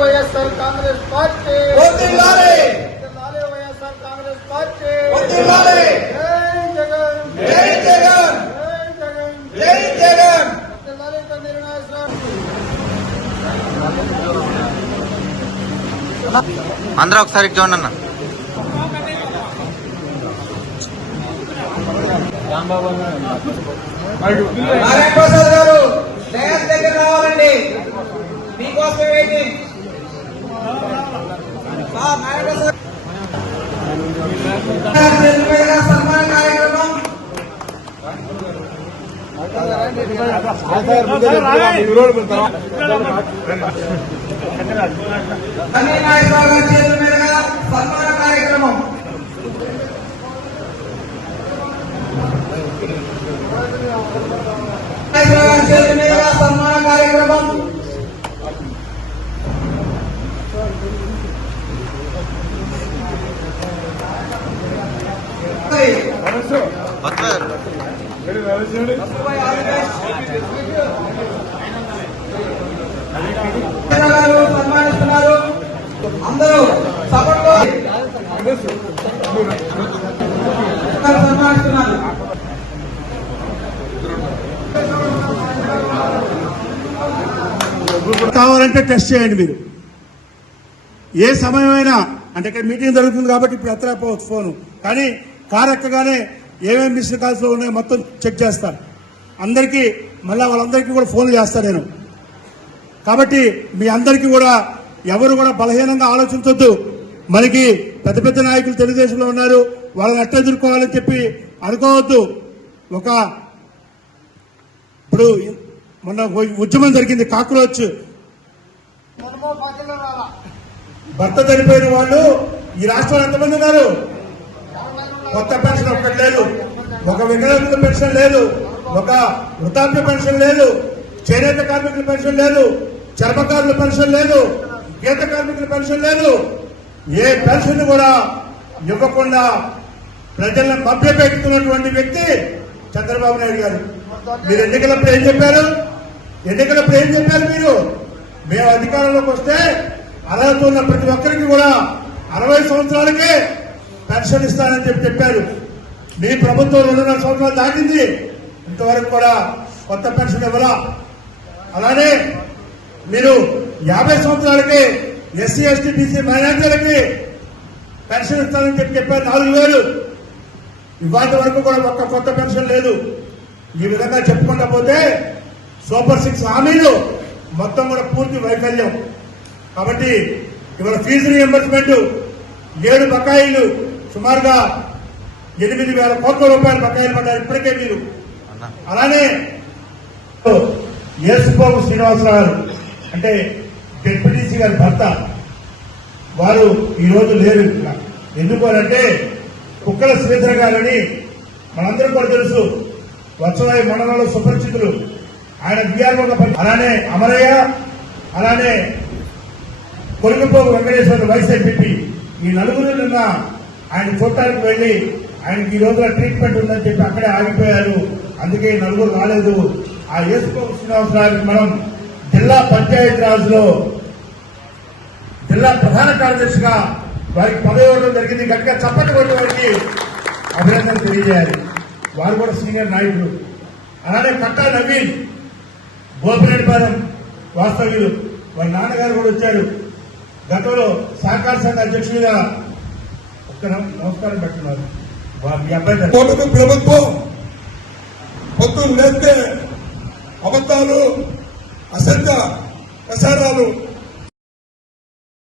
YSR Congress party YSR Congress party జై జగన్ జై జగన్ అందరూ ఒకసారి చూడండి అన్న. నారాయణ ప్రసాద్ గారు డయాస్ దగ్గర రావాలండి, మీకోసం వెయిటింగ్. సన్మాన కార్యక్రమం అన్ని నాయకుల చేతుల మీదుగా సన్మాన కార్యక్రమం. చేతుల మీదుగా సన్మాన కార్యక్రమం. సన్మానిస్తున్నారు అందరూ సపోర్ట్ సన్మానిస్తున్నారు. కావాలంటే టెస్ట్ చేయండి మీరు. ఏ సమయమైనా అంటే ఇక్కడ మీటింగ్ జరుగుతుంది కాబట్టి ఇప్పుడు ఎత్తలేకపోవచ్చు ఫోను, కానీ కారు ఎక్కగానే ఏమేమి మిస్డ్ కాల్స్ లో ఉన్నాయో మొత్తం చెక్ చేస్తాను. అందరికీ మళ్ళా వాళ్ళందరికీ కూడా ఫోన్లు చేస్తాను నేను. కాబట్టి మీ అందరికీ కూడా ఎవరు కూడా బలహీనంగా ఆలోచించొద్దు. మనకి పెద్ద పెద్ద నాయకులు తెలుగుదేశంలో ఉన్నారు, వాళ్ళని ఎట్లా ఎదుర్కోవాలని చెప్పి అనుకోవద్దు. ఇప్పుడు మొన్న ఉద్యమం జరిగింది, కాక్రోచ్. భర్త చనిపోయిన వాళ్ళు ఈ రాష్ట్రంలో ఎంతమంది ఉన్నారు? కొత్త పెన్షన్ ఒక్కటి లేదు, ఒక వికలాంగుల పెన్షన్ లేదు, ఒక వృద్ధాప్య పెన్షన్ లేదు, చేనేత కార్మికుల పెన్షన్ లేదు, చర్మకారుల పెన్షన్ లేదు, గీత కార్మికుల పెన్షన్ లేదు. ఏ పెన్షన్ కూడా ఇవ్వకుండా ప్రజలను మభ్యపెడుతున్నటువంటి వ్యక్తి చంద్రబాబు నాయుడు గారు. మీరు ఎన్నికలప్పుడు ఏం చెప్పారు? మీరు మేము అధికారంలోకి వస్తే అర్హత ఉన్న ప్రతి ఒక్కరికి కూడా 60 సంవత్సరాలకే పెన్షన్ ఇస్తానని చెప్పారు. మీ ప్రభుత్వం 2.5 సంవత్సరాలు దాటింది, ఇంతవరకు కూడా కొత్త పెన్షన్ ఇవ్వరా. అలానే మీరు 50 సంవత్సరాలకి ఎస్సీ ఎస్టీ బీసీ మైనార్టీలకి పెన్షన్ ఇస్తానని చెప్పారు 4,000. ఇవాటి వరకు కూడా ఒక్క కొత్త పెన్షన్ లేదు. ఈ విధంగా చెప్పుకుంటా పోతే సూపర్ 6 హామీలు మొత్తం కూడా పూర్తి వైఫల్యం. కాబట్టి ఇవాళ ఫీజు రీఎంబర్స్మెంట్ 7 బకాయిలు సుమారుగా 8,000 కోట్ల రూపాయల బకాయిలు పడ్డారు ఇప్పటికే మీరు. అలానే యేసుబాబు శ్రీనివాసరావు అంటే డిప్యూటీసీ గారి భర్త, వారు ఈ రోజు లేరు. ఎందుకు అంటే కుక్కల శ్రీధర్ గారని మనందరూ కూడా తెలుసు, వచ్చవాయి మండలంలో సుపరిచితులు. ఆయన బీఆర్ఓ. అలానే అమరయ్య, అలానే కొలిగిపోగు వెంకటేశ్వర వైస్ ఎంపీ, ఈ నలుగురు నిన్న ఆయన చూడటానికి వెళ్లి ఆయనకి ఈ రోజున ట్రీట్మెంట్ ఉందని చెప్పి అక్కడే ఆగిపోయారు. అందుకే ఈ నలుగురు రాలేదు. ఆ యేసుబాబు శ్రీనివాసరావుకి మనం జిల్లా పంచాయతీ రాజ్ లో జిల్లా ప్రధాన కార్యదర్శిగా వారికి పదవి ఇవ్వడం జరిగింది. గట్టిగా చప్పటి కొట్టి వారికి అభినందనలు తెలియజేయాలి. వారు కూడా సీనియర్ నాయకులు. అలానే కట్టా నవీన్ గోపిరెడ్డిపాలెం వాస్తవ్యులు, వాళ్ళ నాన్నగారు కూడా వచ్చారు. గతంలో సహకార సంఘ అధ్యక్షులుగా ఒక్క నమస్కారం పెట్టున్నారు. మీ అబ్బాయి ప్రభుత్వం పొద్దున్న లేస్తే అబద్దాలు, అసత్య ప్రసారాలు